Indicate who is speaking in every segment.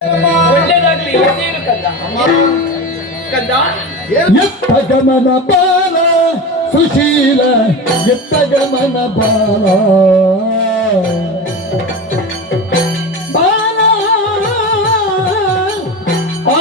Speaker 1: ಒಳ್ಳೇದಾಗ್ಲಿ ಎದ್ದೇಳು ಕಂದ ಕಂದ
Speaker 2: ಎತ್ತ ಗಮನ ಬಾಲ ಸುಶೀಲ ಎತ್ತ ಗಮನ ಬಾಲ ಬಾಲ ಆ,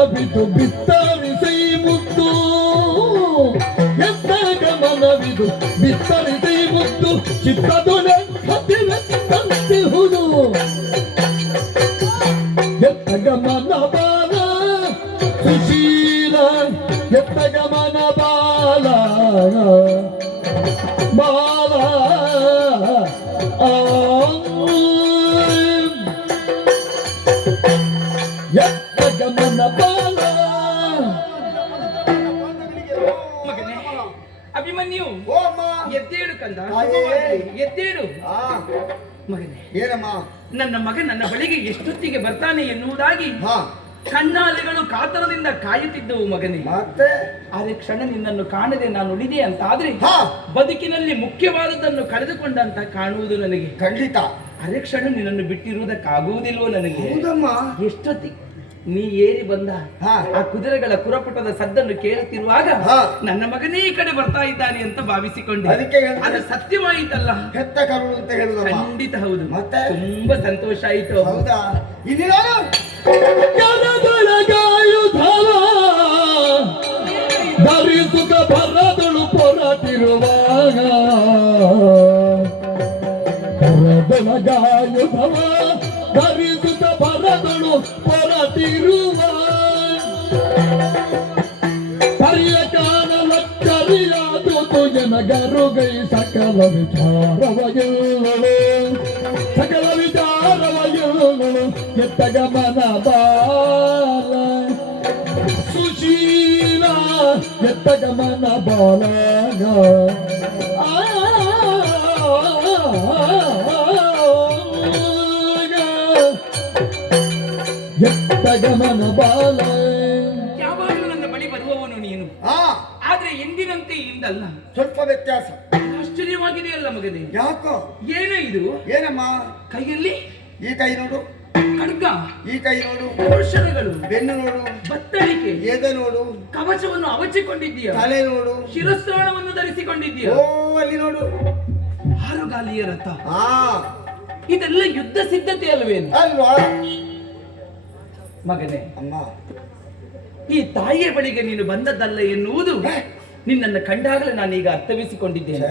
Speaker 2: ಗಮನವಿದು ಬಿತ್ತರಿಸೈ ಮುದ್ದು ಎತ್ತಾಗ ಮನವಿದು ಬಿತ್ತರಿಸೈ ಮುದ್ದು ಚಿತ್ತದೊಲೆ ಹತ್ತಿರತ್ತಿಹುದು ಎತ್ತಗ ಮನ ಬಾಲ ಸುಶೀಲ. ಎತ್ತಗ ಮನ ಬಾಲ. ಬಾಲ ಎತ್ತ
Speaker 1: ಕಂದ. ಎದ್ದೇಳು. ಮಗನೇ
Speaker 3: ಏನಮ್ಮ?
Speaker 1: ನನ್ನ ಮಗ ನನ್ನ ಬಳಿಗೆ ಎಷ್ಟೊತ್ತಿಗೆ ಬರ್ತಾನೆ ಎನ್ನುವುದಾಗಿ
Speaker 3: ಹಾ.
Speaker 1: ಕಣ್ಣಾಲೆಗಳು ಕಾತರದಿಂದ ಕಾಯುತ್ತಿದ್ದವು ಮಗನೇ.
Speaker 3: ಮತ್ತೆ?
Speaker 1: ಆದರೆ ಕ್ಷಣ ನಿನ್ನನ್ನು ಕಾಣದೆ ನಾನು ಉಳಿದೆ ಅಂತ ಆದ್ರೆ
Speaker 3: ಹಾ.
Speaker 1: ಬದುಕಿನಲ್ಲಿ ಮುಖ್ಯವಾದದ್ದನ್ನು ಕಳೆದುಕೊಂಡಂತ ಕಾಣುವುದು ನನಗೆ.
Speaker 3: ಖಂಡಿತ.
Speaker 1: ಅರೆ ಕ್ಷಣ ನಿನ್ನನ್ನು ಬಿಟ್ಟಿರುವುದಕ್ಕಾಗುವುದಿಲ್ವೋ ನನಗೆ.
Speaker 3: ಎಷ್ಟೊತ್ತಿಗೆ
Speaker 1: ಎಷ್ಟೊತ್ತಿ ನೀ ಏರಿ ಬಂದ
Speaker 3: ಹಾ.
Speaker 1: ಆ ಕುದುರೆಗಳ ಕುರಪುಟದ ಸದ್ದನ್ನು ಕೇಳುತ್ತಿರುವಾಗ
Speaker 3: ಹಾ.
Speaker 1: ನನ್ನ ಮಗನೇ ಈ ಕಡೆ ಬರ್ತಾ ಇದ್ದಾನೆ ಅಂತ ಭಾವಿಸಿಕೊಂಡೆ. ಅದು ಸತ್ಯವಾಯಿತಲ್ಲ
Speaker 3: ಹೆತ್ತ ಕರುಳು ಅಂತ ಹೇಳುದು
Speaker 1: ಖಂಡಿತ ಹೌದು
Speaker 3: ಮತ್ತೆ?
Speaker 1: ತುಂಬಾ ಸಂತೋಷ ಆಯಿತು
Speaker 3: ಹೌದಾ
Speaker 2: ಧರಿಸುತ್ತ ಬರದಳು ಪೊರಟಿರುವಾಗ ಧರಿಸುತ್ತ ಬರದಳು ಪೊರಟಿರುವ ಕರಿಯ ಕಾಣಲಕ್ಕರಿಯಾದು ಜನಗರುಗೈ ಸಕಲ ವಿಚಾರವಯುಗಳು ಸಕಲ ವಿಚಾರವಯುಗಳು ಎತ್ತ ಗಮನ ಬಾಲ ಸುಶೀಲ ಎತ್ತ ಗಮನ ಬಾಲ ಎತ್ತ ಗಮನ ಬಾಲ.
Speaker 1: ಯಾವಾಗಲೂ ನನ್ನ ಬಳಿ ಬರುವವನು ನೀನು.
Speaker 3: ಆ.
Speaker 1: ಆದ್ರೆ ಎಂದಿನಂತೆ ಇಂದಲ್ಲ.
Speaker 3: ಸ್ವಲ್ಪ ವ್ಯತ್ಯಾಸ.
Speaker 1: ಆಶ್ಚರ್ಯವಾಗಿದೆಯಲ್ಲ ಮಗನೇ.
Speaker 3: ಯಾಕೋ?
Speaker 1: ಏನೋ ಇದು?
Speaker 3: ಏನಮ್ಮ?
Speaker 1: ಕೈಯಲ್ಲಿ?
Speaker 3: ಈ ಕೈ ನೋಡು.
Speaker 1: ಖಡ್ಗ.
Speaker 3: ಈ ಕೈ ನೋಡು.
Speaker 1: ಔಷಧಗಳು.
Speaker 3: ಬೆನ್ನು ನೋಡು.
Speaker 1: ಬತ್ತಳಿಕೆ.
Speaker 3: ಎದೆ ನೋಡು.
Speaker 1: ಕವಚವನ್ನು ಅವಚಿಕೊಂಡಿದ್ದೀಯ
Speaker 3: ತಲೆ ನೋಡು.
Speaker 1: ಶಿರಸ್ತ್ರಾಣವನ್ನು ಧರಿಸಿಕೊಂಡಿದ್ದೀಯ?
Speaker 3: ಓ ಅಲ್ಲಿ ನೋಡು.
Speaker 1: ಆರುಗಾಲಿಯ ರಥ.
Speaker 3: ಆ.
Speaker 1: ಇದೆಲ್ಲ ಯುದ್ಧ ಸಿದ್ಧತೆ ಅಲ್ವೇನು?
Speaker 3: ಅಲ್ವಾ?
Speaker 1: ಮಗನೇ
Speaker 3: ಅಮ್ಮ.
Speaker 1: ಈ ತಾಯಿಯ ಬಳಿಗೆ ನೀನು ಬಂದದ್ದಲ್ಲ ಎನ್ನುವುದು ನಿನ್ನನ್ನು ಕಂಡಾಗಲೇ ನಾನೀಗ ಅರ್ಥವಿಸಿಕೊಂಡಿದ್ದೇನೆ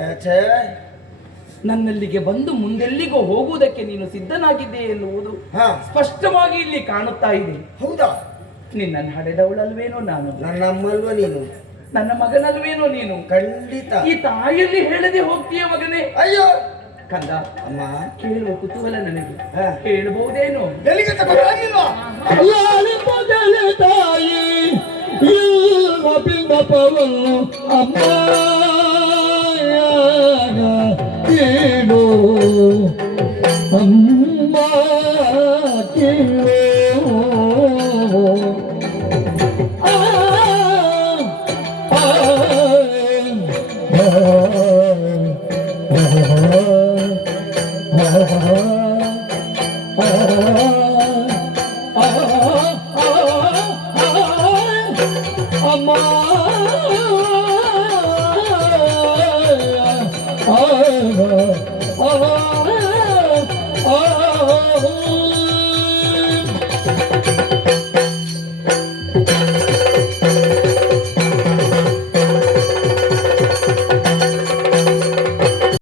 Speaker 1: ನನ್ನಲ್ಲಿಗೆ ಬಂದು ಮುಂದೆಲ್ಲಿಗೋ ಹೋಗುವುದಕ್ಕೆ ನೀನು ಸಿದ್ಧನಾಗಿದ್ದೆ ಎನ್ನುವುದು ಸ್ಪಷ್ಟವಾಗಿ ಇಲ್ಲಿ ಕಾಣುತ್ತಾ ಇದೆ.
Speaker 3: ಹೌದಾ?
Speaker 1: ನಿನ್ನನ್ನು ಹಡೆದವಳಲ್ವೇನೋ ನಾನು.
Speaker 3: ನನ್ನ ಅಮ್ಮಲ್ವ ನೀನು?
Speaker 1: ನನ್ನ ಮಗನಲ್ವೇನೋ ನೀನು.
Speaker 3: ಖಂಡಿತ.
Speaker 1: ಈ ತಾಯಿಯಲ್ಲಿ ಹೇಳದೆ ಹೋಗ್ತೀಯ ಮಗನೇ.
Speaker 3: ಅಯ್ಯೋ!
Speaker 1: ಕಂದ.
Speaker 3: ಅಮ್ಮ.
Speaker 1: ಕೇಳುವ ಕುತೂಹಲ ನನಗೆ.
Speaker 3: ಹಾ.
Speaker 1: ಹೇಳಬಹುದೇನೋ
Speaker 3: ಎಲ್ಲಿಗೆ
Speaker 2: ತಾಯಿ ಇಲ್ಲ ಬಿಂಬಪವನ್ನು ಅಮ್ಮ ಕೇಳು ಅಮ್ಮ ಕೇಳು.